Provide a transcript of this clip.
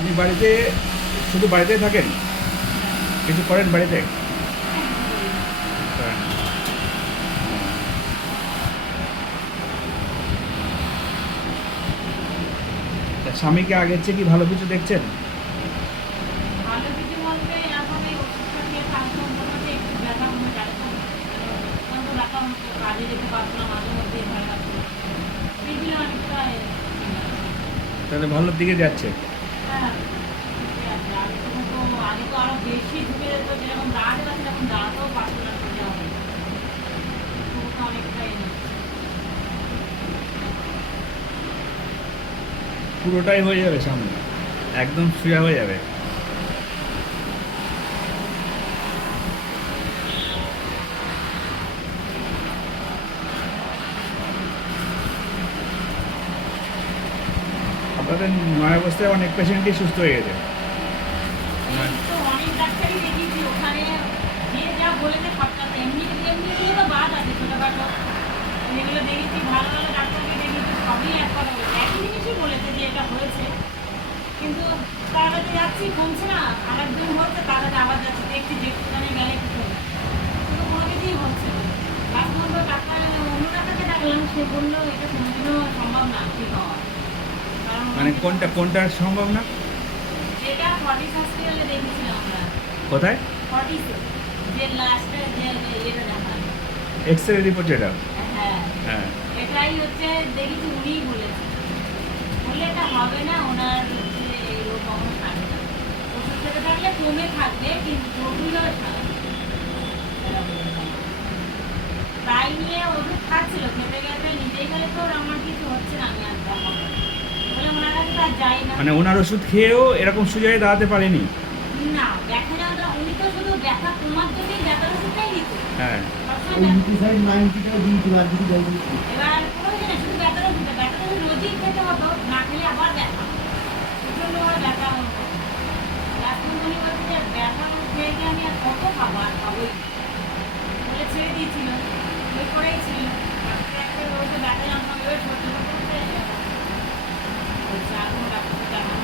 আপনি বাড়িতে শুধু বাড়িতেই থাকেন? কিছু করেন বাড়িতে? করেন না। তা স্বামীকে আগের চেয়ে কি ভালো কিছু দেখছেন? ভালো কিছু বলতে এখন এই ওষুধটা খেয়ে থাকতে মোটামুটি একটু ব্যথা কমে যাচ্ছে। অত্যন্ত ব্যথা হতো, কাজে যেতে পারতো না, মাঝে মধ্যেই ভয় লাগতো। এইগুলো অনেকটা ঠিক আছে। তাহলে ভালোর দিকে যাচ্ছে। হ্যাঁ, ঠিকই আছে। আগে তো আরো বেশি ঢুকে যেত, যেরকম দাঁড়াতে পারছি না, এখন দাঁড়াতেও পারতো না সোজা হয়ে। তো অনেকটাই পুরোটাই হয়ে যাবে সামনে, একদম সোজা হয়ে যাবে। আপনাদের নয়া অবস্থায় অনেক পেশেন্টই সুস্থ হয়ে গেছে। এই তো অনেক ডাক্তারই দেখিয়েছি, ওখানে যে যা বলেছে সবটাতে এমনিগুলো তো বাদ আছে ছোটোখাটো, যেগুলো দেখেছি ভালো ভালো ডাক্তারকে দেখেছি, সবই এক কথা বলেছে, একই জিনিসই বলেছে যে এটা হয়েছে। কিন্তু তার কাছে যাচ্ছি কমছে না, আরেকজন হচ্ছে তার কাছে আবার যাচ্ছি, দেখছি যে একটুখানি গেলে একটু কমে, কিন্তু কোনো কিছুই হচ্ছে না। লাস্ট পর্যন্ত ডাক্তার অন্য ডাক্তারকে ডাকলাম, সে বললো এটা কোনোদিনও সম্ভব না ঠিক হওয়া। কারণ মানে কোনটা সম্ভব না? যেটা ফর্টিস হসপিটালে দেখেছিলাম আমরা, কোথায়? ফর্টিস, যে লাস্টে যে ইয়েটা দেখান। এক্স রে রিপোর্ট যেটা। হ্যাঁ, হ্যাঁ। এটাই হচ্ছে দেখেছি, উনিই বলেছে বললে এটা হবে না, ওনার হচ্ছে এই রোগ কখনো থাকবে না, ওষুধ খেতে থাকলে কমে থাকবে কিন্তু পুরোপুরিভাবে থাকবে না। এরা বলেছে। তাই নিয়ে ওষুধ খাচ্ছিল, খেতে খেতে নিজেই গেলে তো ওর আমার কিছু হচ্ছে না, আমি আর দেখাবো না। বলে ওনার কাছে তো আর যাই না। মানে ওনার ওষুধ খেয়েও এরকম সোজা হয়ে দাঁড়াতে পারেনি? না, ব্যথা যন্ত্রণা, উনি তো শুধু ব্যথা কমার জন্যই ব্যথার ওষুধটাই দিত। হ্যাঁ। সবসময় ওই ব্যথা। লিপিসাইড 90 টাকা দিয়েছিল আর কিছু দেয়নি। এবার কোনো কিছু না, শুধু ব্যথার ওষুধটা, ব্যথার ওষুধ রোজই খেতে হতো, না খেলে আবার ব্যথা, প্রচণ্ডভাবে ব্যথা হতো। এখন উনি বলছে যে ব্যথার ওষুধ খেয়ে গিয়ে আমি আর কত খাবো, আর খাবোই না। বলে ছেড়ে দিয়েছিল, ওই করেই ছিল। আস্তে আস্তে ওই যে ব্যথা যন্ত্রণা এবার সহ্য করতে করতে বলছে আর কোনো ডাক্তারকে দেখানো